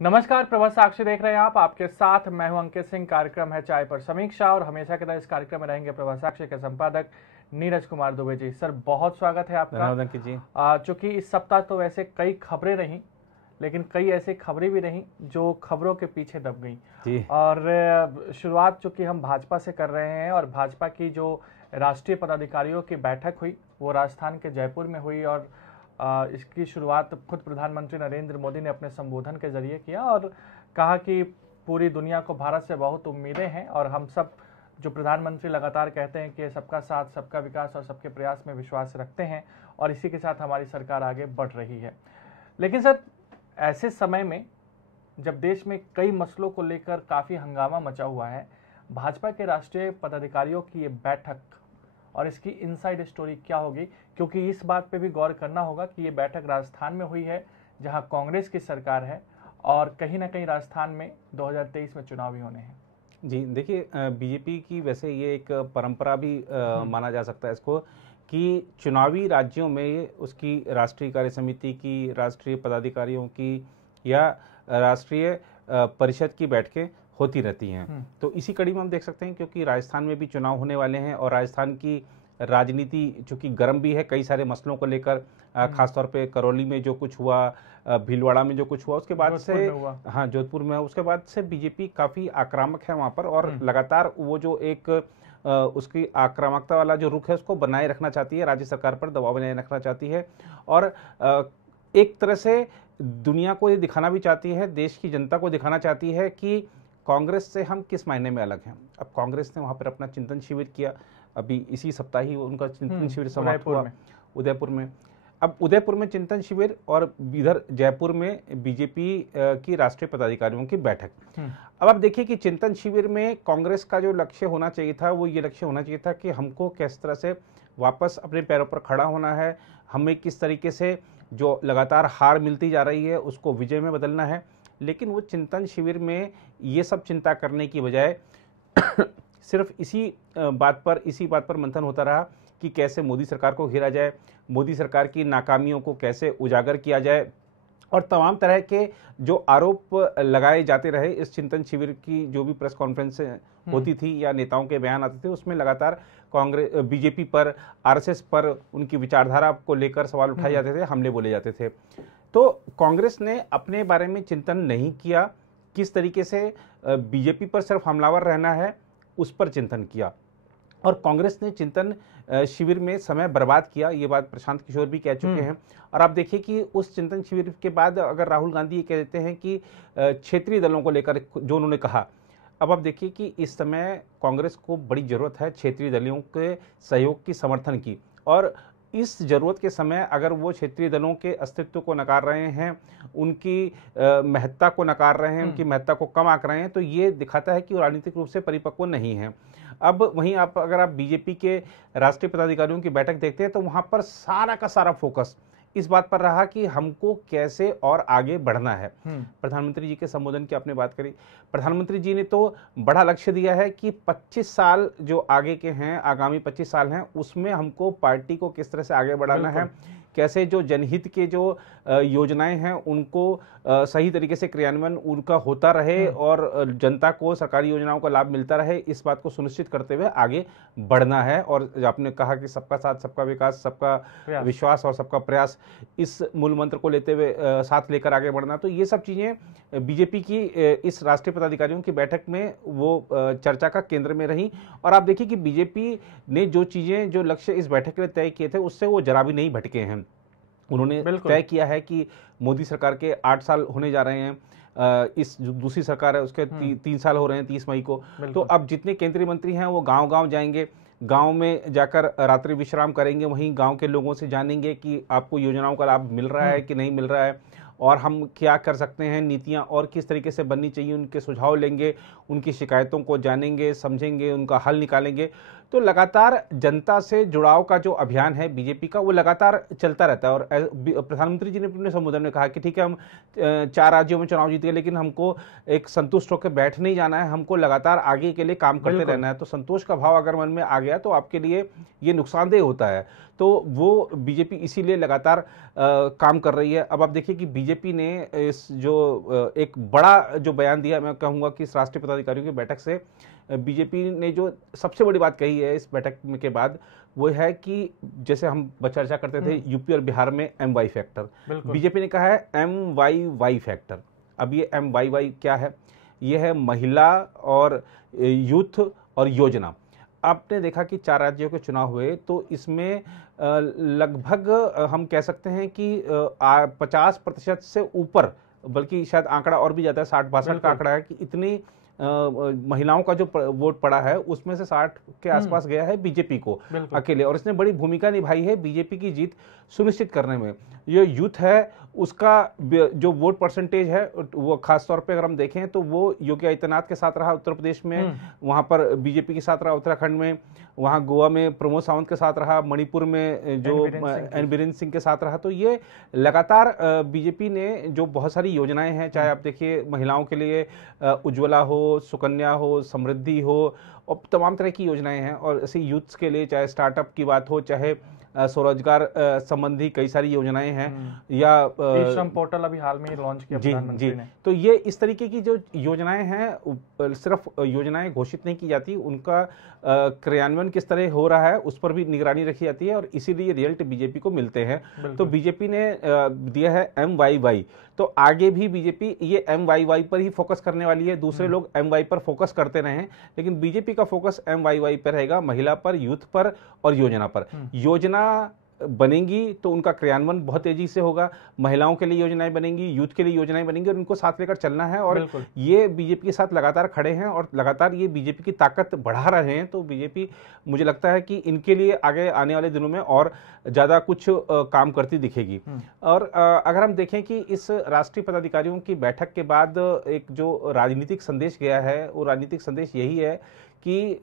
नमस्कार, प्रभात साक्षी देख रहे हैं आप। आपके साथ मैं हूं अंकित सिंह। कार्यक्रम है चाय पर समीक्षा और हमेशा की तरह इस कार्यक्रम में रहेंगे प्रभात साक्षी के संपादक नीरज कुमार दुबे जी। सर, बहुत स्वागत है आपका। धन्यवाद अंकित जी। चूंकि इस सप्ताह तो वैसे कई खबरें रहीं, लेकिन कई ऐसी खबरें भी रहीं जो खबरों के पीछे दब गई। जी। और शुरुआत चूंकि हम भाजपा से कर रहे हैं और भाजपा की जो राष्ट्रीय पदाधिकारियों की बैठक हुई वो राजस्थान के जयपुर में हुई और इसकी शुरुआत खुद प्रधानमंत्री नरेंद्र मोदी ने अपने संबोधन के जरिए किया और कहा कि पूरी दुनिया को भारत से बहुत उम्मीदें हैं और हम सब, जो प्रधानमंत्री लगातार कहते हैं कि सबका साथ, सबका विकास और सबके प्रयास में विश्वास रखते हैं और इसी के साथ हमारी सरकार आगे बढ़ रही है। लेकिन सर, ऐसे समय में जब देश में कई मसलों को लेकर काफ़ी हंगामा मचा हुआ है, भाजपा के राष्ट्रीय पदाधिकारियों की ये बैठक और इसकी इनसाइड स्टोरी क्या होगी, क्योंकि इस बात पे भी गौर करना होगा कि ये बैठक राजस्थान में हुई है जहां कांग्रेस की सरकार है और कहीं ना कहीं राजस्थान में 2023 में चुनाव भी होने हैं। जी, देखिए, बीजेपी की वैसे ये एक परंपरा भी माना जा सकता है इसको कि चुनावी राज्यों में उसकी राष्ट्रीय कार्य समिति की, राष्ट्रीय पदाधिकारियों की या राष्ट्रीय परिषद की बैठकें होती रहती हैं। तो इसी कड़ी में हम देख सकते हैं, क्योंकि राजस्थान में भी चुनाव होने वाले हैं और राजस्थान की राजनीति चूंकि गर्म भी है कई सारे मसलों को लेकर, खासतौर पे करौली में जो कुछ हुआ, भीलवाड़ा में जो कुछ हुआ, उसके बाद से हाँ जोधपुर में, उसके बाद से बीजेपी काफ़ी आक्रामक है वहाँ पर और लगातार वो जो एक उसकी आक्रामकता वाला जो रुख है उसको बनाए रखना चाहती है, राज्य सरकार पर दबाव बनाए रखना चाहती है और एक तरह से दुनिया को ये दिखाना भी चाहती है, देश की जनता को दिखाना चाहती है कि कांग्रेस से हम किस मायने में अलग हैं। अब कांग्रेस ने वहाँ पर अपना चिंतन शिविर किया, अभी इसी सप्ताह ही उनका चिंतन शिविर समाप्त हुआ उदयपुर में। अब उदयपुर में चिंतन शिविर और इधर जयपुर में बीजेपी की राष्ट्रीय पदाधिकारियों की बैठक। अब आप देखिए कि चिंतन शिविर में कांग्रेस का जो लक्ष्य होना चाहिए था वो ये लक्ष्य होना चाहिए था कि हमको किस तरह से वापस अपने पैरों पर खड़ा होना है, हमें किस तरीके से जो लगातार हार मिलती जा रही है उसको विजय में बदलना है। लेकिन वो चिंतन शिविर में ये सब चिंता करने की बजाय सिर्फ इसी बात पर मंथन होता रहा कि कैसे मोदी सरकार को घेरा जाए, मोदी सरकार की नाकामियों को कैसे उजागर किया जाए और तमाम तरह के जो आरोप लगाए जाते रहे। इस चिंतन शिविर की जो भी प्रेस कॉन्फ्रेंस होती थी या नेताओं के बयान आते थे उसमें लगातार कांग्रेस, बीजेपी पर, आरएसएस पर, उनकी विचारधारा को लेकर सवाल उठाए जाते थे, हमले बोले जाते थे। तो कांग्रेस ने अपने बारे में चिंतन नहीं किया, किस तरीके से बीजेपी पर सिर्फ हमलावर रहना है उस पर चिंतन किया और कांग्रेस ने चिंतन शिविर में समय बर्बाद किया। ये बात प्रशांत किशोर भी कह चुके हैं। और आप देखिए कि उस चिंतन शिविर के बाद अगर राहुल गांधी ये कह देते हैं कि क्षेत्रीय दलों को लेकर जो उन्होंने कहा, अब आप देखिए कि इस समय कांग्रेस को बड़ी जरूरत है क्षेत्रीय दलों के सहयोग की, समर्थन की, और इस जरूरत के समय अगर वो क्षेत्रीय दलों के अस्तित्व को नकार रहे हैं, उनकी महत्ता को नकार रहे हैं, उनकी महत्ता को कम आंक रहे हैं, तो ये दिखाता है कि वो राजनीतिक रूप से परिपक्व नहीं है। अब वहीं अगर आप बीजेपी के राष्ट्रीय पदाधिकारियों की बैठक देखते हैं तो वहां पर सारा का सारा फोकस इस बात पर रहा कि हमको कैसे और आगे बढ़ना है। प्रधानमंत्री जी के संबोधन की आपने बात करी, प्रधानमंत्री जी ने तो बड़ा लक्ष्य दिया है कि 25 साल जो आगे के हैं, आगामी 25 साल हैं, उसमें हमको पार्टी को किस तरह से आगे बढ़ाना है, कैसे जो जनहित के जो योजनाएं हैं उनको सही तरीके से क्रियान्वयन उनका होता रहे और जनता को सरकारी योजनाओं का लाभ मिलता रहे, इस बात को सुनिश्चित करते हुए आगे बढ़ना है। और आपने कहा कि सबका साथ, सबका विकास, सबका विश्वास और सबका प्रयास, इस मूल मंत्र को लेते हुए साथ लेकर आगे बढ़ना। तो ये सब चीज़ें बीजेपी की इस राष्ट्रीय पदाधिकारियों की बैठक में वो चर्चा का केंद्र में रही। और आप देखिए कि बीजेपी ने जो चीज़ें, जो लक्ष्य इस बैठक के लिए तय किए थे उससे वो जरा भी नहीं भटके हैं। उन्होंने तय किया है कि मोदी सरकार के 8 साल होने जा रहे हैं, इस जो दूसरी सरकार है उसके 3 साल हो रहे हैं 30 मई को। तो अब जितने केंद्रीय मंत्री हैं वो गांव-गांव जाएंगे, गांव में जाकर रात्रि विश्राम करेंगे, वहीं गांव के लोगों से जानेंगे कि आपको योजनाओं का लाभ मिल रहा है कि नहीं मिल रहा है और हम क्या कर सकते हैं, नीतियां और किस तरीके से बननी चाहिए, उनके सुझाव लेंगे, उनकी शिकायतों को जानेंगे, समझेंगे, उनका हल निकालेंगे। तो लगातार जनता से जुड़ाव का जो अभियान है बीजेपी का, वो लगातार चलता रहता है। और प्रधानमंत्री जी ने अपने संबोधन में कहा कि ठीक है, हम 4 राज्यों में चुनाव जीत गए, लेकिन हमको एक संतुष्ट होकर बैठ नहीं जाना है, हमको लगातार आगे के लिए काम करते रहना है। तो संतोष का भाव अगर मन में आ गया तो आपके लिए ये नुकसानदेह होता है। तो वो बीजेपी इसीलिए लगातार काम कर रही है। अब आप देखिए कि बीजेपी ने इस जो एक बड़ा जो बयान दिया, मैं कहूँगा कि इस राष्ट्रीय पदाधिकारियों की बैठक से बीजेपी ने जो सबसे बड़ी बात कही है इस बैठक के बाद, वो है कि जैसे हम चर्चा करते थे यूपी और बिहार में MY फैक्टर, बीजेपी ने कहा है MYY फैक्टर। अब ये MYY क्या है? ये है महिला और यूथ और योजना। आपने देखा कि 4 राज्यों के चुनाव हुए, तो इसमें लगभग हम कह सकते हैं कि 50% से ऊपर, बल्कि शायद आंकड़ा और भी ज़्यादा है, 60-62 का आंकड़ा है कि इतनी महिलाओं का जो वोट पड़ा है उसमें से 60 के आसपास गया है बीजेपी को अकेले। और इसने बड़ी भूमिका निभाई है बीजेपी की जीत सुनिश्चित करने में। ये यूथ है, उसका जो वोट परसेंटेज है वो खास तौर पे अगर हम देखें तो वो योगी आदित्यनाथ के साथ रहा उत्तर प्रदेश में, वहाँ पर बीजेपी के साथ रहा उत्तराखंड में, वहाँ गोवा में प्रमोद सावंत के साथ रहा, मणिपुर में जो एन बीरेन सिंह के साथ रहा। तो ये लगातार बीजेपी ने जो बहुत सारी योजनाएं हैं, चाहे आप देखिए महिलाओं के लिए उज्ज्वला हो, सुकन्या हो, समृद्धि हो, और तमाम तरह की योजनाएं हैं। और ऐसे यूथ्स के लिए चाहे स्टार्टअप की बात हो, चाहे स्वरोजगार संबंधी कई सारी योजनाएं हैं, या श्रम पोर्टल अभी हाल में लॉन्च किया प्रधानमंत्री ने। तो ये इस तरीके की जो योजनाएं हैं, सिर्फ योजनाएं घोषित नहीं की जाती, उनका क्रियान्वयन किस तरह हो रहा है उस पर भी निगरानी रखी जाती है, और इसीलिए रिजल्ट बीजेपी को मिलते हैं। तो बीजेपी ने दिया है MYY, तो आगे भी बीजेपी ये MYY पर ही फोकस करने वाली है। दूसरे लोग MY पर फोकस करते रहे, लेकिन बीजेपी का फोकस MYY पर रहेगा, महिला पर, यूथ पर और योजना पर। योजना बनेंगी तो उनका क्रियान्वयन बहुत तेजी से होगा, महिलाओं के लिए योजनाएं बनेंगी, यूथ के लिए योजनाएं बनेंगी, और उनको साथ लेकर चलना है। और ये बीजेपी के साथ लगातार खड़े हैं और लगातार ये बीजेपी की ताकत बढ़ा रहे हैं। तो बीजेपी, मुझे लगता है कि इनके लिए आगे आने वाले दिनों में और ज़्यादा कुछ काम करती दिखेगी। और अगर हम देखें कि इस राष्ट्रीय पदाधिकारियों की बैठक के बाद एक जो राजनीतिक संदेश गया है, वो राजनीतिक संदेश यही है कि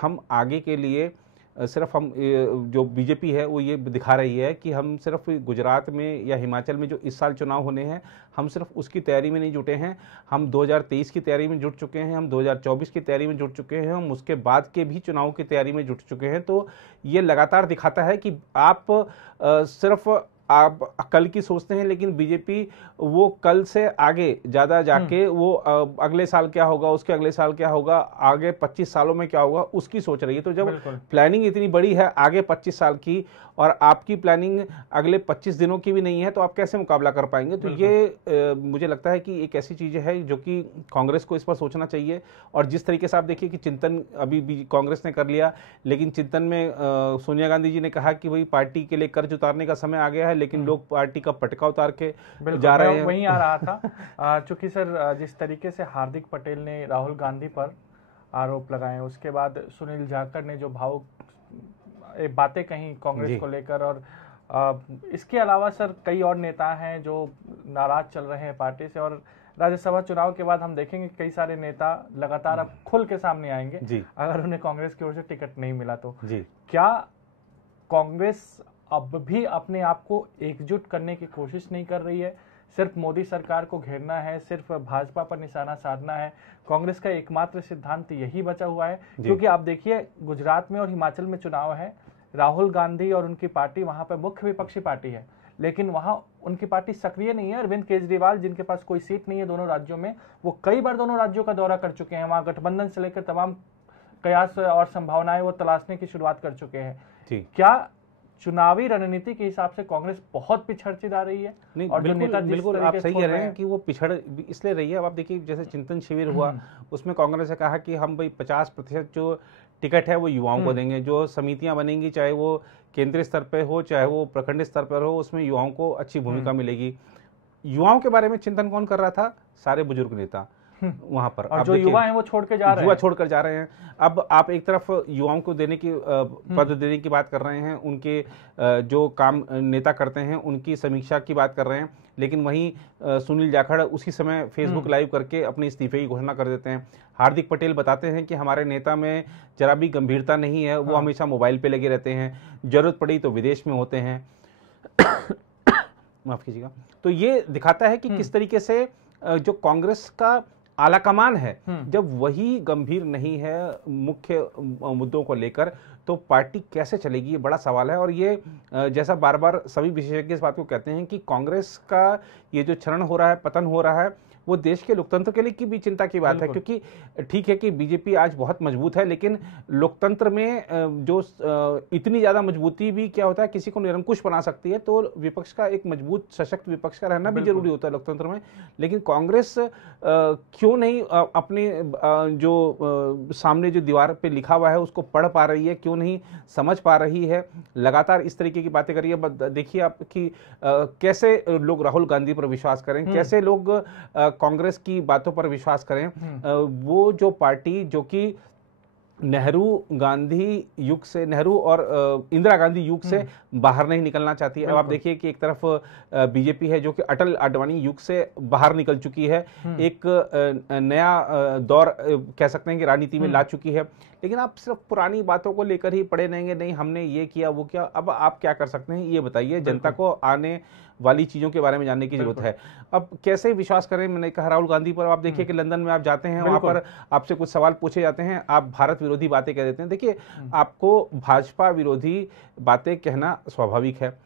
हम आगे के लिए सिर्फ हम जो बीजेपी है वो ये दिखा रही है कि हम सिर्फ गुजरात में या हिमाचल में जो इस साल चुनाव होने हैं, हम सिर्फ उसकी तैयारी में नहीं जुटे हैं, हम 2023 की तैयारी में जुट चुके हैं, हम 2024 की तैयारी में जुट चुके हैं, हम उसके बाद के भी चुनाव की तैयारी में जुट चुके हैं। तो ये लगातार दिखाता है कि आप सिर्फ आप कल की सोचते हैं, लेकिन बीजेपी वो कल से आगे ज़्यादा जाके वो अगले साल क्या होगा, उसके अगले साल क्या होगा, आगे 25 सालों में क्या होगा, उसकी सोच रही है। तो जब प्लानिंग इतनी बड़ी है आगे 25 साल की, और आपकी प्लानिंग अगले 25 दिनों की भी नहीं है, तो आप कैसे मुकाबला कर पाएंगे? तो ये मुझे लगता है कि एक ऐसी चीज़ है जो कि कांग्रेस को इस पर सोचना चाहिए। और जिस तरीके से आप देखिए कि चिंतन अभी भी कांग्रेस ने कर लिया, लेकिन चिंतन में सोनिया गांधी जी ने कहा कि भाई पार्टी के लिए कर्ज उतारने का समय आ गया है, लेकिन लोग पार्टी का पटका उतार के जा रहे हैं। वहीं आ रहा था चूंकि सर जिस तरीके से हार्दिक पटेल ने राहुल गांधी पर आरोप लगाए, उसके बाद सुनील जाखड़ ने जो भावुक बातें कहीं कांग्रेस को लेकर, और इसके अलावा सर कई और नेता हैं जो नाराज चल रहे हैं पार्टी से। और राज्यसभा चुनाव के बाद हम देखेंगे कई सारे नेता लगातार अब खुल के सामने आएंगे अगर उन्हें कांग्रेस की ओर से टिकट नहीं मिला तो। क्या कांग्रेस अब भी अपने आप को एकजुट करने की कोशिश नहीं कर रही है? सिर्फ मोदी सरकार को घेरना है, सिर्फ भाजपा पर निशाना साधना है, कांग्रेस का एकमात्र सिद्धांत यही बचा हुआ है? क्योंकि आप देखिए गुजरात में और हिमाचल में चुनाव है, राहुल गांधी और उनकी पार्टी वहां पर मुख्य विपक्षी पार्टी है, लेकिन वहां उनकी पार्टी सक्रिय नहीं है। अरविंद केजरीवाल जिनके पास कोई सीट नहीं है दोनों राज्यों में, वो कई बार दोनों राज्यों का दौरा कर चुके हैं, वहां गठबंधन से लेकर तमाम कयास और संभावनाएं वो तलाशने की शुरुआत कर चुके हैं। क्या चुनावी रणनीति के हिसाब से कांग्रेस बहुत पिछड़ जा रही है? नहीं, और बिल्कुल आप सही कह रहे हैं कि वो पिछड़ इसलिए रही है। अब आप देखिए जैसे चिंतन शिविर हुआ, उसमें कांग्रेस ने कहा कि हम भाई 50% जो टिकट है वो युवाओं को देंगे, जो समितियां बनेंगी चाहे वो केंद्रीय स्तर पर हो चाहे वो प्रखंड स्तर पर हो, उसमें युवाओं को अच्छी भूमिका मिलेगी। युवाओं के बारे में चिंतन कौन कर रहा था? सारे बुजुर्ग नेता। वहां पर। और जो युवा हैं वो छोड़ के जा रहे हैं, युवा छोड़कर जा रहे हैं। अब आप एक तरफ युवाओं को देने की पद देने की बात कर रहे हैं, उनके जो काम नेता करते हैं उनकी समीक्षा की बात कर रहे हैं, लेकिन वहीं सुनील जाखड़ उसी समय फेसबुक लाइव करके अपने इस्तीफे की घोषणा कर देते हैं। हार्दिक पटेल बताते हैं कि हमारे नेता में जरा भी गंभीरता नहीं है, वो हमेशा मोबाइल पे लगे रहते हैं, जरूरत पड़ी तो विदेश में होते हैं। माफ कीजिएगा। तो ये दिखाता है कि किस तरीके से जो कांग्रेस का आलाकमान है, जब वही गंभीर नहीं है मुख्य मुद्दों को लेकर, तो पार्टी कैसे चलेगी, ये बड़ा सवाल है। और ये जैसा बार बार सभी विशेषज्ञ इस बात को कहते हैं कि कांग्रेस का ये जो क्षरण हो रहा है, पतन हो रहा है, वो देश के लोकतंत्र के लिए की भी चिंता की बात है। क्योंकि ठीक है कि बीजेपी आज बहुत मजबूत है, लेकिन लोकतंत्र में जो इतनी ज्यादा मजबूती भी क्या होता है, किसी को निरंकुश बना सकती है। तो विपक्ष का एक मजबूत सशक्त विपक्ष का रहना भी जरूरी होता है लोकतंत्र में। लेकिन कांग्रेस क्यों नहीं अपने जो सामने जो दीवार पे लिखा हुआ है उसको पढ़ पा रही है, क्यों नहीं समझ पा रही है, लगातार इस तरीके की बातें कर रही है। देखिए आप कि कैसे लोग राहुल गांधी पर विश्वास करें, कैसे लोग कांग्रेस की बातों पर विश्वास करें। वो जो पार्टी जो कि नेहरू गांधी युग से, नेहरू और इंदिरा गांधी युग से बाहर नहीं निकलना चाहती है। अब आप देखिए कि एक तरफ बीजेपी है जो कि अटल आडवाणी युग से बाहर निकल चुकी है, एक नया दौर कह सकते हैं कि राजनीति में ला चुकी है। लेकिन आप सिर्फ पुरानी बातों को लेकर ही पड़े रहेंगे, नहीं हमने ये किया वो किया। अब आप क्या कर सकते हैं ये बताइए, जनता को आने वाली चीजों के बारे में जानने की जरूरत है। अब कैसे विश्वास करें, मैंने कहा राहुल गांधी पर। आप देखिए कि लंदन में आप जाते हैं, वहां पर आपसे कुछ सवाल पूछे जाते हैं, आप भारत विरोधी बातें कह देते हैं। देखिए आपको भाजपा विरोधी बातें कहना स्वाभाविक है,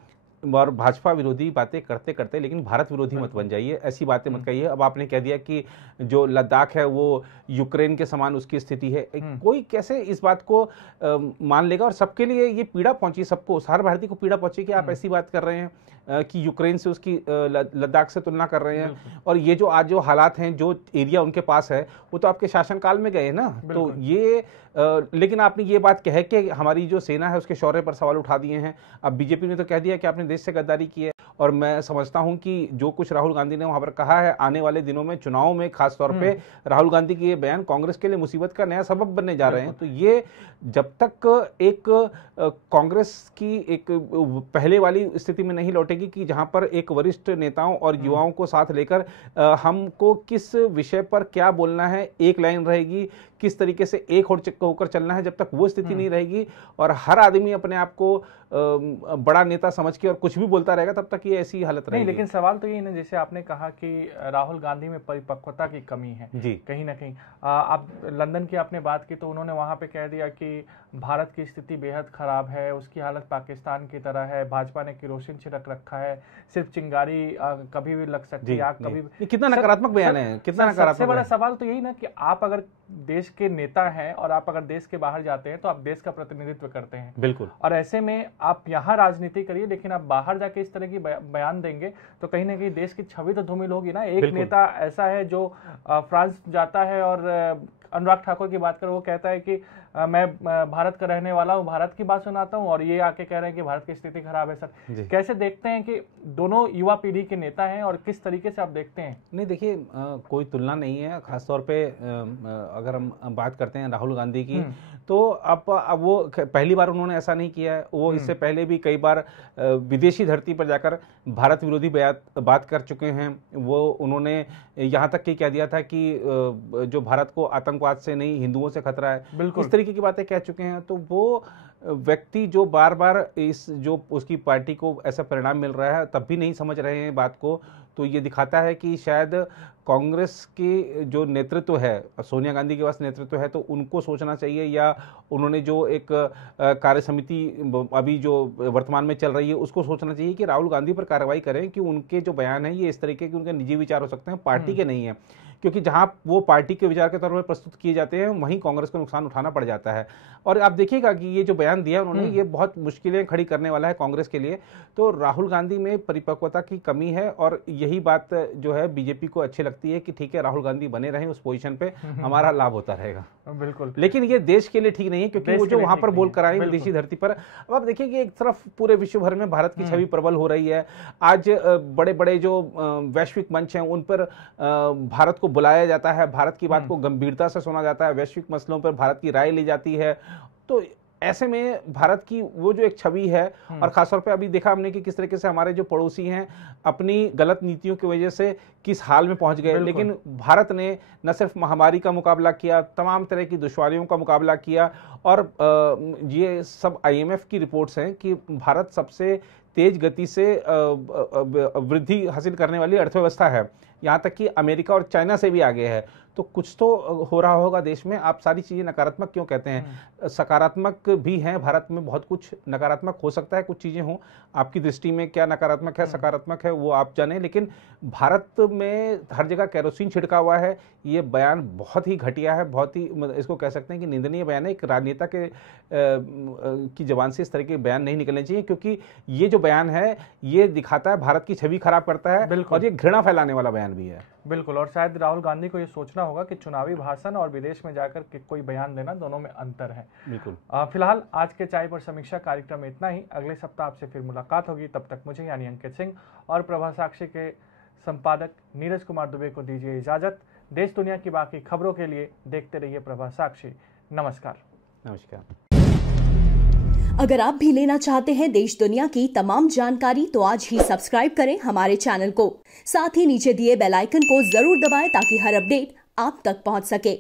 और भाजपा विरोधी बातें करते करते लेकिन भारत विरोधी मत बन जाइए, ऐसी बातें मत कहिए। अब आपने कह दिया कि जो लद्दाख है वो यूक्रेन के समान उसकी स्थिति है, कोई कैसे इस बात को मान लेगा। और सबके लिए ये पीड़ा पहुंची, सबको, हर भारतीय को पीड़ा पहुंची कि आप ऐसी बात कर रहे हैं कि यूक्रेन से उसकी लद्दाख से तुलना कर रहे हैं। और ये जो आज जो हालात हैं, जो एरिया उनके पास है, वो तो आपके शासनकाल में गए ना। तो ये लेकिन आपने ये बात कह के हमारी जो सेना है उसके शौर्य पर सवाल उठा दिए हैं। अब बीजेपी ने तो कह दिया कि आपने देश से गद्दारी की है। और मैं समझता हूं कि जो कुछ राहुल गांधी ने वहां पर कहा है, आने वाले दिनों में चुनाव में खास तौर पे राहुल गांधी के ये बयान कांग्रेस के लिए मुसीबत का नया सबब बनने जा रहे हैं। तो ये जब तक एक कांग्रेस की एक पहले वाली स्थिति में नहीं लौटेगी कि जहां पर एक वरिष्ठ नेताओं और युवाओं को साथ लेकर हमको किस विषय पर क्या बोलना है, एक लाइन रहेगी, किस तरीके से एक होकर चलना है, जब तक वो स्थिति नहीं रहेगी और हर आदमी अपने आप को बड़ा नेता समझ के और कुछ भी बोलता रहेगा, तब तक ये ऐसी हालत रहेगी। लेकिन सवाल तो ये ना, जैसे आपने कहा कि राहुल गांधी में परिपक्वता की कमी है जी, कहीं ना कहीं। आप लंदन की आपने बात की तो उन्होंने वहां पे कह दिया कि भारत की स्थिति बेहद खराब है, उसकी हालत पाकिस्तान की तरह है, भाजपा ने केरोसिन छिड़क रखा है, सिर्फ चिंगारी कभी भी लग सकती है, आग कभी भी। कितना नकारात्मक बयान है, कितना नकारात्मक। सबसे बड़ा सवाल तो यही ना कि आप अगर देश के नेता हैं और आप अगर देश के बाहर जाते हैं तो आप देश का प्रतिनिधित्व करते हैं। बिल्कुल। और ऐसे में आप यहाँ राजनीति करिए, लेकिन आप बाहर जाके इस तरह की बयान देंगे तो कहीं ना कहीं देश की छवि तो धूमिल होगी ना। एक नेता ऐसा है जो फ्रांस जाता है और अनुराग ठाकुर की बात करें, वो कहता है कि मैं भारत का रहने वाला हूं, भारत की बात सुनाता हूं, और ये आके कह रहे हैं कि भारत की स्थिति खराब है। सर कैसे देखते हैं कि दोनों युवा पीढ़ी के नेता हैं और किस तरीके से आप देखते हैं? नहीं देखिए, कोई तुलना नहीं है। खासतौर पे अगर हम बात करते हैं राहुल गांधी की, तो अब वो पहली बार उन्होंने ऐसा नहीं किया है। वो इससे पहले भी कई बार विदेशी धरती पर जाकर भारत विरोधी बात कर चुके हैं। वो उन्होंने यहाँ तक कह दिया था कि जो भारत को आतंकवाद से नहीं हिंदुओं से खतरा है, इस तरीके की बातें कह चुके हैं। तो वो व्यक्ति जो बार बार इस जो उसकी पार्टी को ऐसा परिणाम मिल रहा है तब भी नहीं समझ रहे हैं बात को, तो ये दिखाता है कि शायद कांग्रेस के जो नेतृत्व है, सोनिया गांधी के पास नेतृत्व है, तो उनको सोचना चाहिए, या उन्होंने जो एक कार्य समिति अभी जो वर्तमान में चल रही है उसको सोचना चाहिए कि राहुल गांधी पर कार्रवाई करें कि उनके जो बयान हैं ये इस तरीके के उनके निजी विचार हो सकते हैं, पार्टी के नहीं है। क्योंकि जहां वो पार्टी के विचार के तौर पर प्रस्तुत किए जाते हैं वहीं कांग्रेस को नुकसान उठाना पड़ जाता है। और आप देखिएगा कि ये जो बयान बयान दिया उन्होंने, ये बहुत मुश्किलें खड़ी करने वाला है कांग्रेस के लिए। तो राहुल गांधी में परिपक्वता की कमी है और यही बात जो है बीजेपी को अच्छी लगती है कि ठीक है राहुल गांधी बने रहें उस पोजीशन पे, हमारा लाभ होता रहेगा। बिल्कुल, लेकिन ये देश के लिए ठीक नहीं है, क्योंकि वो जो वहां पर बोल कर आए विदेशी धरती पर। अब आप देखिए कि एक तरफ पूरे विश्व भर में भारत की छवि प्रबल हो रही है। आज बड़े बड़े जो वैश्विक मंच हैं उन पर भारत को बुलाया जाता है, भारत की बात को गंभीरता से सुना जाता है, वैश्विक मसलों पर भारत की राय ली जाती है। तो ऐसे में भारत की वो जो एक छवि है, और खासतौर पे अभी देखा हमने कि किस तरीके से हमारे जो पड़ोसी हैं अपनी गलत नीतियों की वजह से किस हाल में पहुंच गए, लेकिन भारत ने न सिर्फ महामारी का मुकाबला किया, तमाम तरह की दुश्वारियों का मुकाबला किया। और ये सब IMF की रिपोर्ट्स हैं कि भारत सबसे तेज गति से वृद्धि हासिल करने वाली अर्थव्यवस्था है, यहाँ तक कि अमेरिका और चाइना से भी आगे है। तो कुछ तो हो रहा होगा देश में। आप सारी चीजें नकारात्मक क्यों कहते हैं? सकारात्मक भी हैं भारत में, बहुत कुछ नकारात्मक हो सकता है, कुछ चीजें हों। आपकी दृष्टि में क्या नकारात्मक है सकारात्मक है वो आप जाने, लेकिन भारत में हर जगह केरोसिन छिड़का हुआ है। ये बयान बहुत ही घटिया है, बहुत ही इसको कह सकते हैं कि निंदनीय बयान है। एक राजनेता के की जबान से इस तरह के बयान नहीं निकलने चाहिए, क्योंकि ये जो बयान है ये दिखाता है भारत की छवि खराब करता है और ये घृणा फैलाने वाला बयान भी है। बिल्कुल, और शायद राहुल गांधी को ये सोचना होगा कि चुनावी भाषण और विदेश में जाकर के कोई बयान देना, दोनों में अंतर है। बिल्कुल। फिलहाल आज के चाय पर समीक्षा कार्यक्रम में इतना ही। अगले सप्ताह आपसे फिर मुलाकात होगी। तब तक मुझे यानी अंकित सिंह और प्रभा साक्षी के संपादक नीरज कुमार दुबे को दीजिए इजाजत। देश दुनिया की बाकी खबरों के लिए देखते रहिए प्रभा साक्षी। नमस्कार। नमस्कार। अगर आप भी लेना चाहते हैं देश दुनिया की तमाम जानकारी तो आज ही सब्सक्राइब करें हमारे चैनल को। साथ ही नीचे दिए बेल आइकन को जरूर दबाएं ताकि हर अपडेट आप तक पहुंच सके।